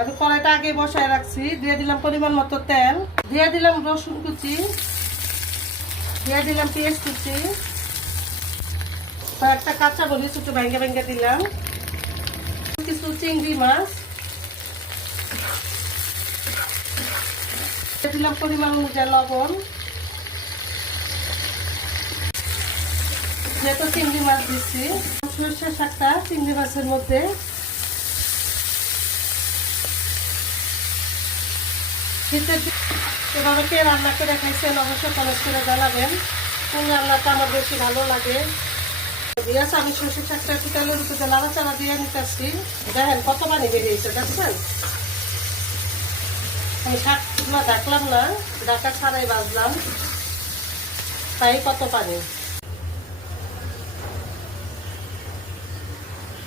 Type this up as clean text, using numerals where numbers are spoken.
আমি কড়াইটা আগে বসায় রাখছি, দিয়ে দিলাম পরিমাণ মতো তেল, দিয়ে দিলাম রসুন কুচি, দিয়ে দিলাম পেঁয়াজ কুচি, কয়েকটা কাঁচা মরিচ একটু ভেঙে ভেঙে দিলাম, কিছু চিংড়ি মাছ দিয়ে দিলাম, পরিমাণ অনুযায়ী লবণ, যেহেতু চিংড়ি মাছ দিচ্ছি সরষের শাকটা চিংড়ি মাছের মধ্যে এভাবে কে রান্না করে খাইছেন অবশ্যই কমেন্ট করে জানাবেন কোন রান্নাটা আমার বেশি ভালো লাগে। দিয়েছে আমি সরষের শাকটা একটু তেলের উপরে নাড়াচাড়া দিয়ে নিতেছি। দেখেন কত পানি বেরিয়েছে, দেখছেন? আমি শাকগুলো ডাকলাম না, ডাকা ছাড়াই বাজলাম, তাই কত পানি।